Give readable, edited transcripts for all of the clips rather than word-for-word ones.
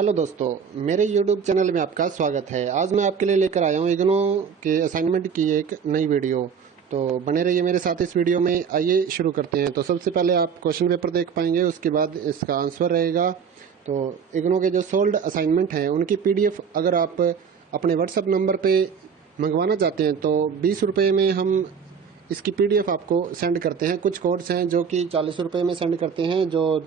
Hello दोस्तों, मेरे YouTube channel में आपका स्वागत है। आज मैं आपके लिए लेकर आया हूँ इग्नो के असाइनमेंट की एक नई वीडियो। तो बने रहिए मेरे साथ इस वीडियो में। आइए शुरू करते हैं। तो सबसे पहले आप क्वेश्चन पेपर देख पाएंगे, उसके बाद इसका आंसर रहेगा। तो इग्नो के जो सोल्ड असाइनमेंट हैं उनकी PDF अगर आप अपने व्हाट्सएप नंबर पर मंगवाना चाहते हैं तो 20 रुपये में हम इसकी PDF आपको सेंड करते हैं। कुछ कोड्स हैं जो कि 40 रुपये में सेंड करते हैं, जो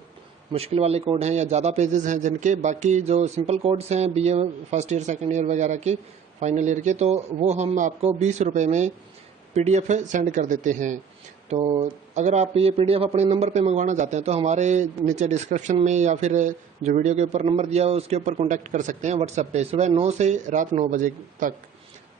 मुश्किल वाले कोड हैं या ज़्यादा पेजेस हैं जिनके। बाकी जो सिंपल कोड्स हैं BA first year second year वगैरह के, फाइनल ईयर के, तो वो हम आपको 20 रुपये में PDF सेंड कर देते हैं। तो अगर आप ये PDF अपने नंबर पे मंगवाना चाहते हैं तो हमारे नीचे डिस्क्रिप्शन में या फिर जो वीडियो के ऊपर नंबर दिया हो उसके ऊपर कॉन्टैक्ट कर सकते हैं व्हाट्सएप पे, सुबह 9 से रात 9 बजे तक।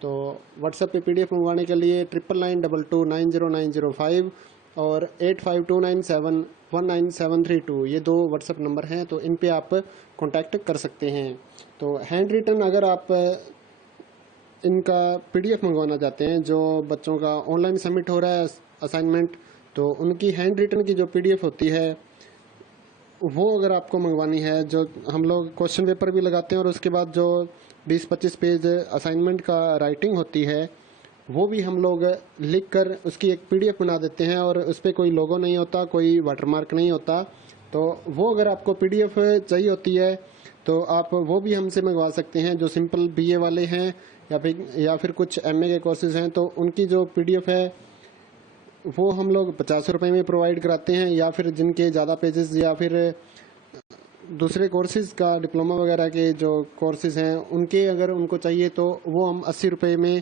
तो व्हाट्सएप पे PDF मंगवाने के लिए 9992290905 और 8529719732 ये दो व्हाट्सएप नंबर हैं। तो इन पे आप कांटेक्ट कर सकते हैं। तो हैंड रिटन अगर आप इनका PDF मंगवाना चाहते हैं, जो बच्चों का ऑनलाइन सबमिट हो रहा है असाइनमेंट, तो उनकी हैंड रिटन की जो PDF होती है वो अगर आपको मंगवानी है, जो हम लोग क्वेश्चन पेपर भी लगाते हैं और उसके बाद जो 20-25 पेज असाइनमेंट का राइटिंग होती है वो भी हम लोग लिख कर उसकी एक PDF बना देते हैं और उस पर कोई लोगो नहीं होता, कोई वाटरमार्क नहीं होता। तो वो अगर आपको PDF चाहिए होती है तो आप वो भी हमसे मंगवा सकते हैं। जो सिंपल BA वाले हैं या फिर कुछ MA के कोर्सेज हैं तो उनकी जो PDF है वो हम लोग 50 रुपये में प्रोवाइड कराते हैं। या फिर जिनके ज़्यादा पेजेस या फिर दूसरे कोर्सेज का डिप्लोमा वगैरह के जो कोर्सेज हैं उनके अगर उनको चाहिए तो वो हम 80 रुपये में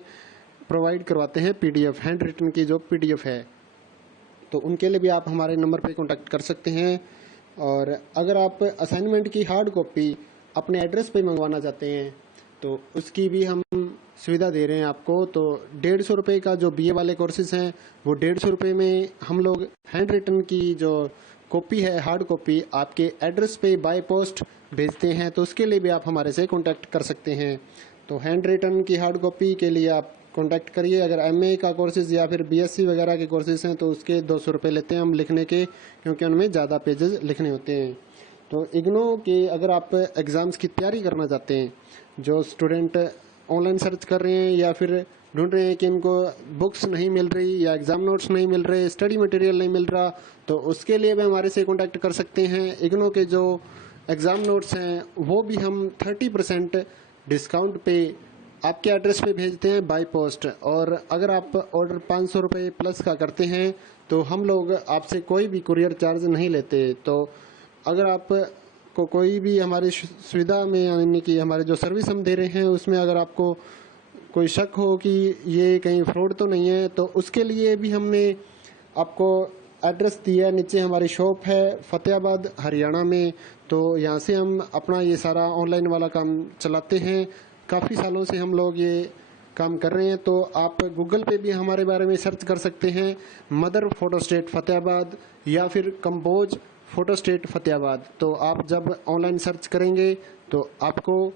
प्रोवाइड करवाते हैं PDF, हैंड रिटन की जो PDF है। तो उनके लिए भी आप हमारे नंबर पे कांटेक्ट कर सकते हैं। और अगर आप असाइनमेंट की हार्ड कॉपी अपने एड्रेस पे मंगवाना चाहते हैं तो उसकी भी हम सुविधा दे रहे हैं आपको। तो 150 रुपये का जो BA वाले कोर्सेज हैं वो 150 रुपये में हम लोग हैंड रिटन की जो कॉपी है, हार्ड कॉपी, आपके एड्रेस पे बाय पोस्ट भेजते हैं। तो उसके लिए भी आप हमारे से कांटेक्ट कर सकते हैं। तो हैंड रिटन की हार्ड कॉपी के लिए आप कांटेक्ट करिए। अगर MA का कोर्सेज या फिर BSc वगैरह के कोर्सेज हैं तो उसके 200 रुपये लेते हैं हम लिखने के, क्योंकि उनमें ज़्यादा पेजेस लिखने होते हैं। तो इग्नो के अगर आप एग्ज़ाम्स की तैयारी करना चाहते हैं, जो स्टूडेंट ऑनलाइन सर्च कर रहे हैं या फिर ढूंढ रहे हैं कि इनको बुक्स नहीं मिल रही या एग्ज़ाम नोट्स नहीं मिल रहे, स्टडी मटेरियल नहीं मिल रहा, तो उसके लिए भी हमारे से कांटेक्ट कर सकते हैं। इग्नो के जो एग्ज़ाम नोट्स हैं वो भी हम 30% डिस्काउंट पे आपके एड्रेस पे भेजते हैं बाय पोस्ट। और अगर आप ऑर्डर 500 रुपये प्लस का करते हैं तो हम लोग आपसे कोई भी कुरियर चार्ज नहीं लेते। तो अगर आप को कोई भी हमारी सुविधा में, यानी कि हमारे जो सर्विस हम दे रहे हैं उसमें अगर आपको कोई शक हो कि ये कहीं फ्रॉड तो नहीं है, तो उसके लिए भी हमने आपको एड्रेस दिया है। नीचे हमारी शॉप है फतेहाबाद हरियाणा में। तो यहाँ से हम अपना ये सारा ऑनलाइन वाला काम चलाते हैं। काफ़ी सालों से हम लोग ये काम कर रहे हैं। तो आप गूगल पे भी हमारे बारे में सर्च कर सकते हैं, मदर फोटोस्टेट फतेहाबाद या फिर कंपोज फोटोस्टेट फतेहाबाद। तो आप जब ऑनलाइन सर्च करेंगे तो आपको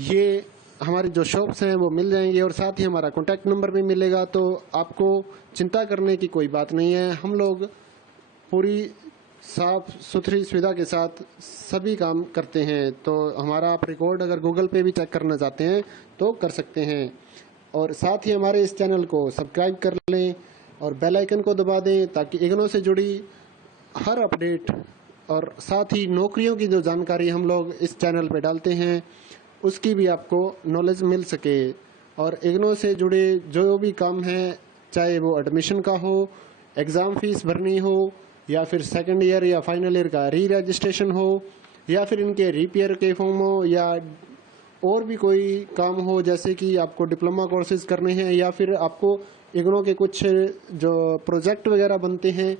ये हमारी जो शॉप्स हैं वो मिल जाएंगी और साथ ही हमारा कॉन्टैक्ट नंबर भी मिलेगा। तो आपको चिंता करने की कोई बात नहीं है। हम लोग पूरी साफ सुथरी सुविधा के साथ सभी काम करते हैं। तो हमारा आप रिकॉर्ड अगर गूगल पे भी चेक करना चाहते हैं तो कर सकते हैं। और साथ ही हमारे इस चैनल को सब्सक्राइब कर लें और बेल आइकन को दबा दें, ताकि इग्नो से जुड़ी हर अपडेट और साथ ही नौकरियों की जो जानकारी हम लोग इस चैनल पे डालते हैं उसकी भी आपको नॉलेज मिल सके। और इग्नो से जुड़े जो भी काम है, चाहे वो एडमिशन का हो, एग्ज़ाम फीस भरनी हो, या फिर सेकंड ईयर या फाइनल ईयर का री रजिस्ट्रेशन हो, या फिर इनके रिपेयर के फॉर्म हो, या और भी कोई काम हो, जैसे कि आपको डिप्लोमा कोर्सेज करने हैं या फिर आपको इग्नो के कुछ जो प्रोजेक्ट वगैरह बनते हैं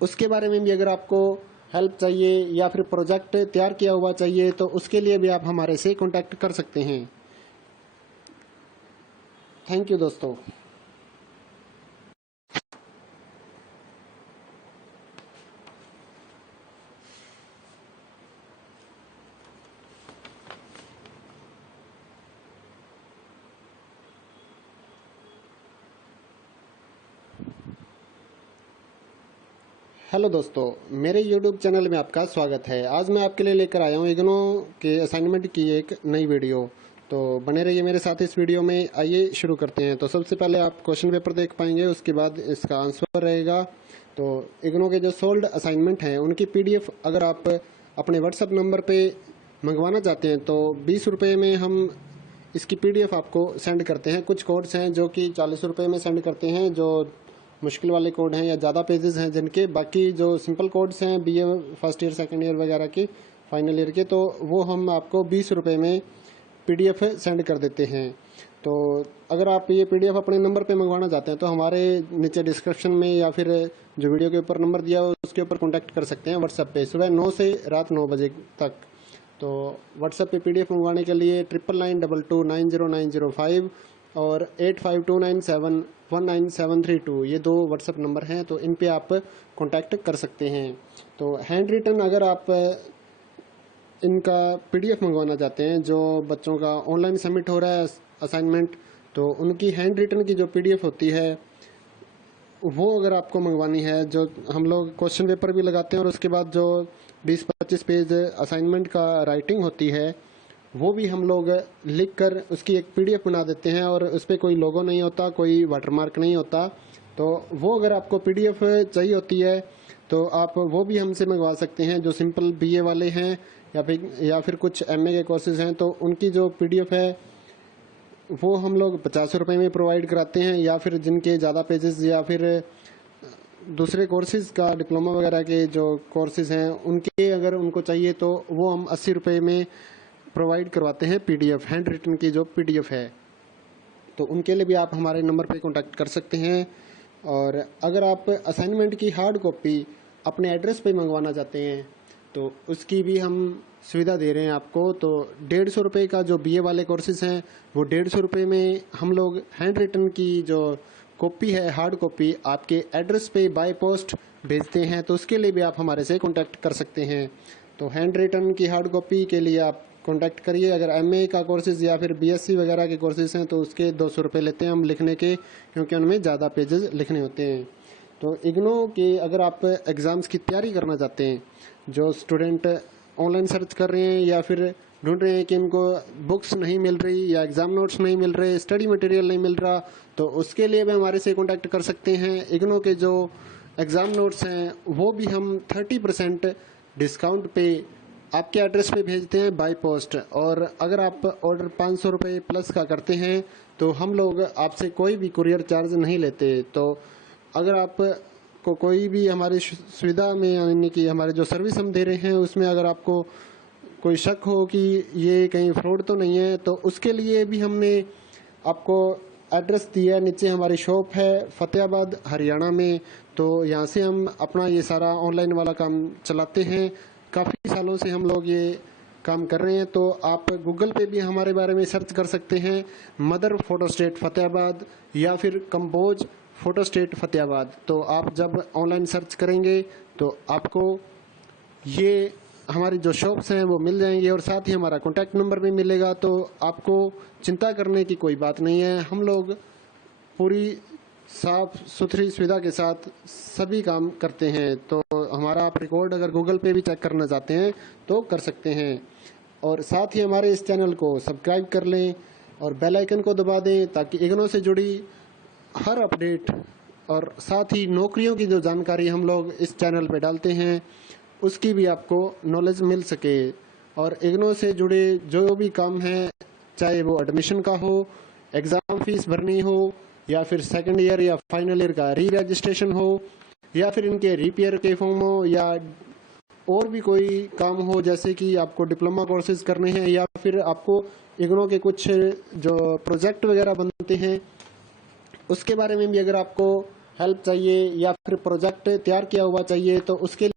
उसके बारे में भी अगर आपको हेल्प चाहिए या फिर प्रोजेक्ट तैयार किया हुआ चाहिए तो उसके लिए भी आप हमारे से कांटेक्ट कर सकते हैं। थैंक यू दोस्तों। हेलो दोस्तों, मेरे YouTube चैनल में आपका स्वागत है। आज मैं आपके लिए लेकर आया हूँ इग्नो के असाइनमेंट की एक नई वीडियो। तो बने रहिए मेरे साथ इस वीडियो में। आइए शुरू करते हैं। तो सबसे पहले आप क्वेश्चन पेपर देख पाएंगे, उसके बाद इसका आंसर रहेगा। तो इग्नो के जो सोल्ड असाइनमेंट हैं उनकी PDF अगर आप अपने व्हाट्सएप नंबर पर मंगवाना चाहते हैं तो 20 रुपये में हम इसकी PDF आपको सेंड करते हैं। कुछ कोड्स हैं जो कि 40 रुपये में सेंड करते हैं, जो मुश्किल वाले कोड हैं या ज़्यादा पेजेस हैं जिनके। बाकी जो सिंपल कोड्स हैं BA first year second year वगैरह के, फाइनल ईयर के, तो वो हम आपको 20 रुपये में PDF सेंड कर देते हैं। तो अगर आप ये PDF अपने नंबर पे मंगवाना चाहते हैं तो हमारे नीचे डिस्क्रिप्शन में या फिर जो वीडियो के ऊपर नंबर दिया हो उसके ऊपर कॉन्टैक्ट कर सकते हैं व्हाट्सएप पे, सुबह 9 से रात 9 बजे तक। तो व्हाट्सएप पे PDF मंगवाने के लिए 9992290905 और 8529719732 ये 2 व्हाट्सएप नंबर हैं। तो इन पे आप कांटेक्ट कर सकते हैं। तो हैंड रिटन अगर आप इनका PDF मंगवाना चाहते हैं, जो बच्चों का ऑनलाइन सबमिट हो रहा है असाइनमेंट, तो उनकी हैंड रिटन की जो PDF होती है वो अगर आपको मंगवानी है, जो हम लोग क्वेश्चन पेपर भी लगाते हैं और उसके बाद जो 20-25 पेज असाइनमेंट का राइटिंग होती है वो भी हम लोग लिख कर उसकी एक PDF बना देते हैं और उस पर कोई लोगो नहीं होता, कोई वाटरमार्क नहीं होता। तो वो अगर आपको PDF चाहिए होती है तो आप वो भी हमसे मंगवा सकते हैं। जो सिंपल BA वाले हैं या फिर कुछ MA के कोर्सेज हैं तो उनकी जो PDF है वो हम लोग 50 रुपये में प्रोवाइड कराते हैं। या फिर जिनके ज़्यादा पेजेस या फिर दूसरे कोर्सेज का डिप्लोमा वगैरह के जो कोर्सेज हैं उनके अगर उनको चाहिए तो वो हम 80 रुपये में प्रोवाइड करवाते हैं PDF, हैंड रिटन की जो PDF है। तो उनके लिए भी आप हमारे नंबर पे कांटेक्ट कर सकते हैं। और अगर आप असाइनमेंट की हार्ड कॉपी अपने एड्रेस पे मंगवाना चाहते हैं तो उसकी भी हम सुविधा दे रहे हैं आपको। तो 150 रुपये का जो BA वाले कोर्सेज हैं वो 150 रुपये में हम लोग हैंड रिटन की जो कॉपी है, हार्ड कॉपी, आपके एड्रेस पे बाय पोस्ट भेजते हैं। तो उसके लिए भी आप हमारे से कांटेक्ट कर सकते हैं। तो हैंड रिटन की हार्ड कॉपी के लिए आप कांटेक्ट करिए। अगर MA का कोर्सेज या फिर BSc वगैरह के कोर्सेज हैं तो उसके 200 रुपये लेते हैं हम लिखने के, क्योंकि उनमें ज़्यादा पेजेस लिखने होते हैं। तो इग्नो के अगर आप एग्ज़ाम्स की तैयारी करना चाहते हैं, जो स्टूडेंट ऑनलाइन सर्च कर रहे हैं या फिर ढूंढ रहे हैं कि इनको बुक्स नहीं मिल रही या एग्ज़ाम नोट्स नहीं मिल रहे, स्टडी मटेरियल नहीं मिल रहा, तो उसके लिए भी हमारे से कॉन्टैक्ट कर सकते हैं। इग्नो के जो एग्ज़ाम नोट्स हैं वो भी हम 30% डिस्काउंट पे आपके एड्रेस पे भेजते हैं बाय पोस्ट। और अगर आप ऑर्डर 500 रुपये प्लस का करते हैं तो हम लोग आपसे कोई भी कुरियर चार्ज नहीं लेते। तो अगर आप को कोई भी हमारी सुविधा में, यानी कि हमारे जो सर्विस हम दे रहे हैं उसमें अगर आपको कोई शक हो कि ये कहीं फ्रॉड तो नहीं है, तो उसके लिए भी हमने आपको एड्रेस दिया है। नीचे हमारी शॉप है फतेहाबाद हरियाणा में। तो यहाँ से हम अपना ये सारा ऑनलाइन वाला काम चलाते हैं। काफ़ी सालों से हम लोग ये काम कर रहे हैं। तो आप गूगल पे भी हमारे बारे में सर्च कर सकते हैं, मदर फोटो स्टेट फतेहाबाद या फिर कंपोज फोटो स्टेट फतेहाबाद। तो आप जब ऑनलाइन सर्च करेंगे तो आपको ये हमारी जो शॉप्स हैं वो मिल जाएंगे और साथ ही हमारा कॉन्टैक्ट नंबर भी मिलेगा। तो आपको चिंता करने की कोई बात नहीं है। हम लोग पूरी साफ सुथरी सुविधा के साथ सभी काम करते हैं। तो हमारा आप रिकॉर्ड अगर गूगल पे भी चेक करना चाहते हैं तो कर सकते हैं। और साथ ही हमारे इस चैनल को सब्सक्राइब कर लें और बेल आइकन को दबा दें ताकि इग्नो से जुड़ी हर अपडेट और साथ ही नौकरियों की जो जानकारी हम लोग इस चैनल पे डालते हैं उसकी भी आपको नॉलेज मिल सके। और इग्नो से जुड़े जो भी काम हैं, चाहे वो एडमिशन का हो, एग्ज़ाम फीस भरनी हो, या फिर सेकंड ईयर या फाइनल ईयर का री रजिस्ट्रेशन हो, या फिर इनके रिपेयर के फॉर्म हो, या और भी कोई काम हो, जैसे कि आपको डिप्लोमा कोर्सेज करने हैं या फिर आपको इग्नो के कुछ जो प्रोजेक्ट वगैरह बनते हैं उसके बारे में भी अगर आपको हेल्प चाहिए या फिर प्रोजेक्ट तैयार किया हुआ चाहिए तो उसके